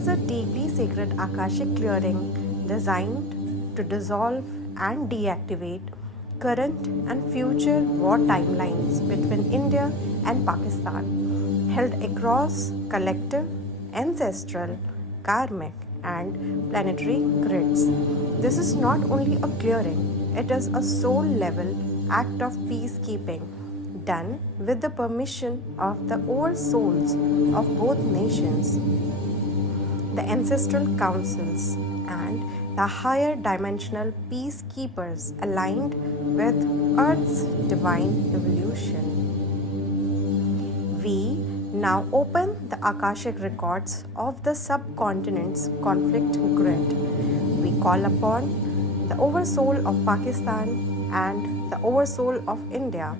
is a deeply sacred Akashic clearing designed to dissolve and deactivate current and future war timelines between India and Pakistan, held across collective, ancestral, karmic, and planetary grids. This is not only a clearing, it is a soul level act of peacekeeping done with the permission of the oversouls of both nations, the ancestral councils, and the higher dimensional peacekeepers aligned with Earth's divine evolution. We now open the Akashic records of the subcontinent's conflict grid. We call upon the Oversoul of Pakistan and the Oversoul of India,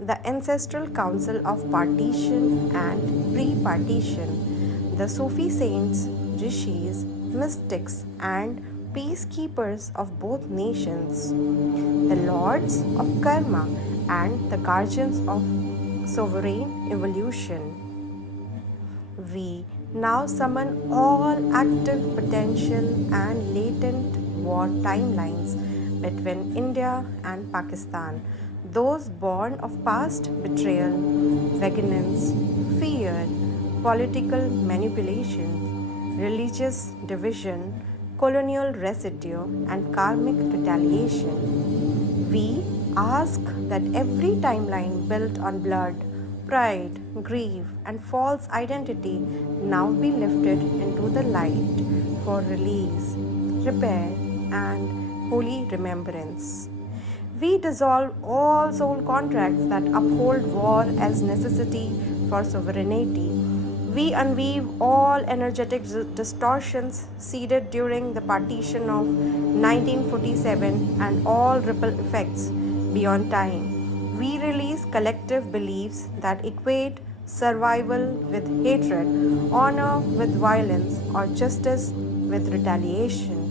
the Ancestral Council of Partition and Pre-Partition, the Sufi saints, rishis, mystics, and peacekeepers of both nations, the lords of karma and the guardians of sovereign evolution. We now summon all active potential and latent war timelines between India and Pakistan, those born of past betrayal, vengeance, fear, political manipulation, religious division, colonial residue, and karmic retaliation. We ask that every timeline built on blood, pride, grief, and false identity now be lifted into the light for release, repair, and holy remembrance. We dissolve all soul contracts that uphold war as necessity for sovereignty. We unweave all energetic distortions seeded during the partition of 1947 and all ripple effects beyond time. We release collective beliefs that equate survival with hatred, honor with violence, or justice with retaliation.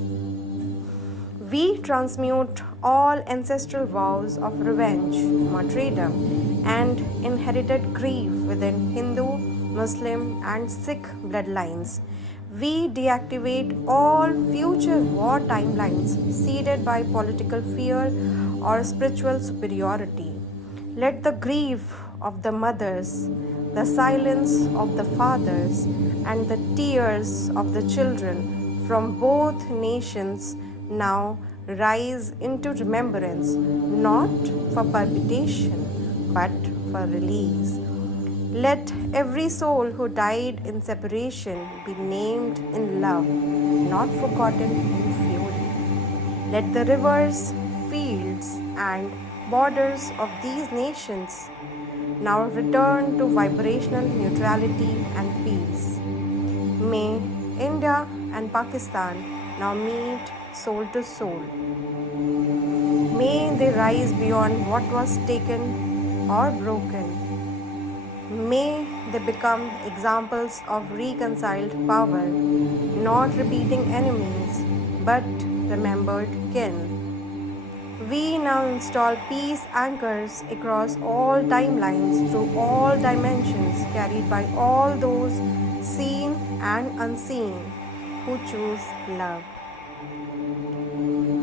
We transmute all ancestral vows of revenge, martyrdom, and inherited grief within Hindu, Muslim, and Sikh bloodlines. We deactivate all future war timelines seeded by political fear or spiritual superiority. Let the grief of the mothers, the silence of the fathers, and the tears of the children from both nations now rise into remembrance, not for perpetuation, but for release. Let every soul who died in separation be named in love, not forgotten in fury. Let the rivers, fields, and borders of these nations now return to vibrational neutrality and peace. May India and Pakistan now meet soul to soul. May they rise beyond what was taken or broken. May they become examples of reconciled power, not repeating enemies, but remembered kin. We now install peace anchors across all timelines through all dimensions, carried by all those seen and unseen who choose love.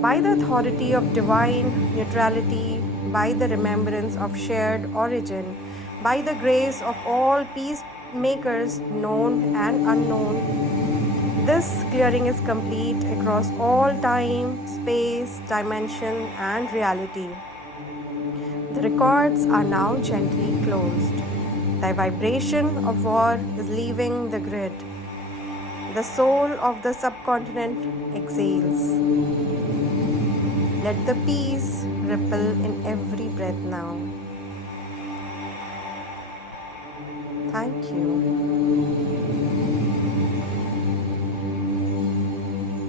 By the authority of divine neutrality, by the remembrance of shared origin, by the grace of all peacemakers known and unknown, this clearing is complete across all time, space, dimension, and reality. The records are now gently closed. The vibration of war is leaving the grid. The soul of the subcontinent exhales. Let the peace ripple in every breath now. Thank you.